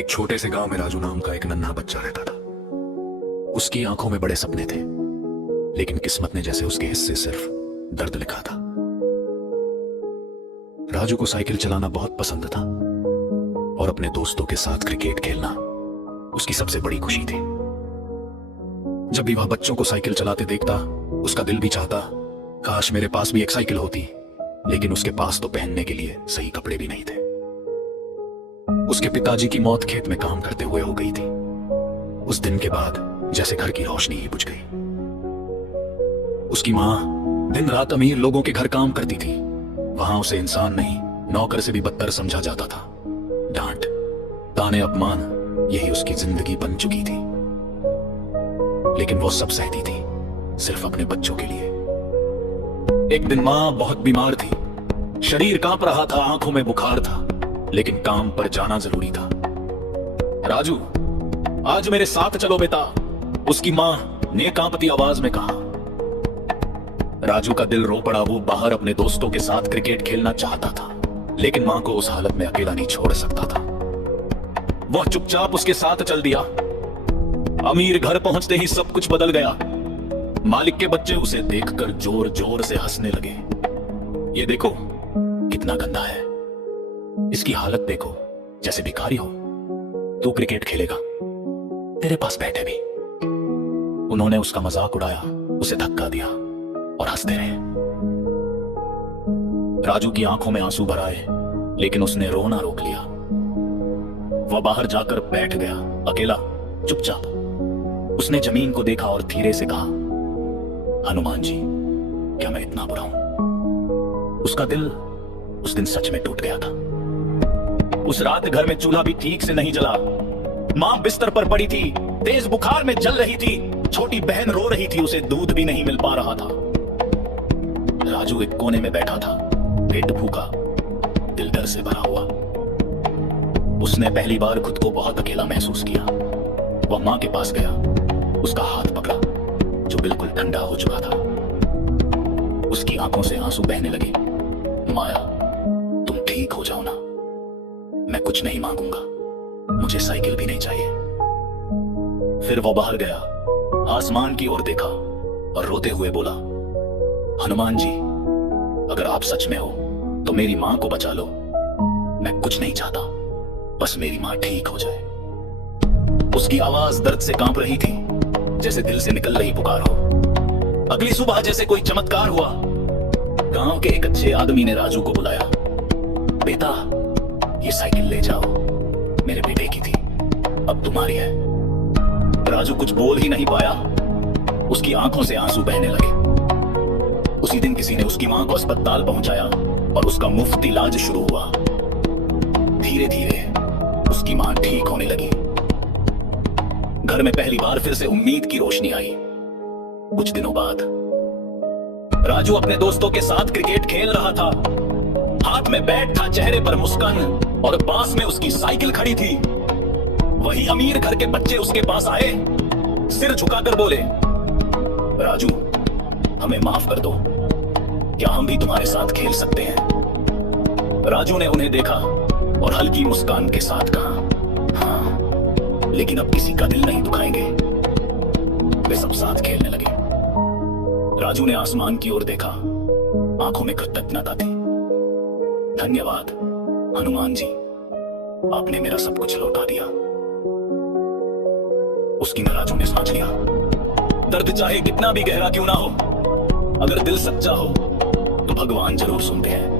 एक छोटे से गांव में राजू नाम का एक नन्हा बच्चा रहता था। उसकी आंखों में बड़े सपने थे, लेकिन किस्मत ने जैसे उसके हिस्से सिर्फ दर्द लिखा था। राजू को साइकिल चलाना बहुत पसंद था और अपने दोस्तों के साथ क्रिकेट खेलना उसकी सबसे बड़ी खुशी थी। जब भी वह बच्चों को साइकिल चलाते देखता, उसका दिल भी चाहता काश मेरे पास भी एक साइकिल होती, लेकिन उसके पास तो पहनने के लिए सही कपड़े भी नहीं थे। उसके पिताजी की मौत खेत में काम करते हुए हो गई थी। उस दिन के बाद जैसे घर की रोशनी ही बुझ गई। उसकी मां दिन रात अमीर लोगों के घर काम करती थी। वहां उसे इंसान नहीं, नौकर से भी बदतर समझा जाता था। डांट, ताने, अपमान, यही उसकी जिंदगी बन चुकी थी। लेकिन वो सब सहती थी सिर्फ अपने बच्चों के लिए। एक दिन मां बहुत बीमार थी, शरीर कांप रहा था, आंखों में बुखार था, लेकिन काम पर जाना जरूरी था। राजू, आज मेरे साथ चलो बेटा, उसकी मां ने कांपती आवाज में कहा। राजू का दिल रो पड़ा। वो बाहर अपने दोस्तों के साथ क्रिकेट खेलना चाहता था, लेकिन मां को उस हालत में अकेला नहीं छोड़ सकता था। वह चुपचाप उसके साथ चल दिया। अमीर घर पहुंचते ही सब कुछ बदल गया। मालिक के बच्चे उसे देखकर जोर जोर से हंसने लगे। ये देखो कितना गंदा है, इसकी हालत देखो, जैसे भिखारी हो। तू क्रिकेट खेलेगा, तेरे पास बैठे भी। उन्होंने उसका मजाक उड़ाया, उसे धक्का दिया और हंसते रहे। राजू की आंखों में आंसू भर आए, लेकिन उसने रोना रोक लिया। वह बाहर जाकर बैठ गया, अकेला, चुपचाप। उसने जमीन को देखा और धीरे से कहा, हनुमान जी, क्या मैं इतना बुरा हूं? उसका दिल उस दिन सच में टूट गया था। उस रात घर में चूल्हा भी ठीक से नहीं जला। मां बिस्तर पर पड़ी थी, तेज बुखार में जल रही थी। छोटी बहन रो रही थी, उसे दूध भी नहीं मिल पा रहा था। राजू एक कोने में बैठा था, पेट भूखा, दिल डर से भरा हुआ। उसने पहली बार खुद को बहुत अकेला महसूस किया। वह मां के पास गया, उसका हाथ पकड़ा जो बिल्कुल ठंडा हो चुका था। उसकी आंखों से आंसू बहने लगे। माया, तुम ठीक हो जाओ ना, मैं कुछ नहीं मांगूंगा, मुझे साइकिल भी नहीं चाहिए। फिर वो बाहर गया, आसमान की ओर देखा और रोते हुए बोला, हनुमान जी, अगर आप सच में हो तो मेरी मां को बचा लो। मैं कुछ नहीं चाहता, बस मेरी मां ठीक हो जाए। उसकी आवाज दर्द से कांप रही थी, जैसे दिल से निकल रही पुकार हो। अगली सुबह जैसे कोई चमत्कार हुआ। गांव के एक अच्छे आदमी ने राजू को बुलाया। बेटा, ये साइकिल ले जाओ, मेरे बेटे की थी, अब तुम्हारी है। राजू कुछ बोल ही नहीं पाया। उसकी आंखों से आंसू बहने लगे। उसी दिन किसी ने उसकी मां को अस्पताल पहुंचाया और उसका मुफ्त इलाज शुरू हुआ। धीरे धीरे उसकी मां ठीक होने लगी। घर में पहली बार फिर से उम्मीद की रोशनी आई। कुछ दिनों बाद राजू अपने दोस्तों के साथ क्रिकेट खेल रहा था। हाथ में बैट था, चेहरे पर मुस्कान, और पास में उसकी साइकिल खड़ी थी। वही अमीर घर के बच्चे उसके पास आए, सिर झुकाकर बोले, राजू, हमें माफ कर दो, क्या हम भी तुम्हारे साथ खेल सकते हैं? राजू ने उन्हें देखा और हल्की मुस्कान के साथ कहा, हाँ, लेकिन अब किसी का दिल नहीं दुखाएंगे। वे सब साथ खेलने लगे। राजू ने आसमान की ओर देखा, आंखों में कृतज्ञता थी। धन्यवाद हनुमान जी, आपने मेरा सब कुछ लौटा दिया। उसकी में राजू ने सांस लिया। दर्द चाहे कितना भी गहरा क्यों ना हो, अगर दिल सच्चा हो तो भगवान जरूर सुनते हैं।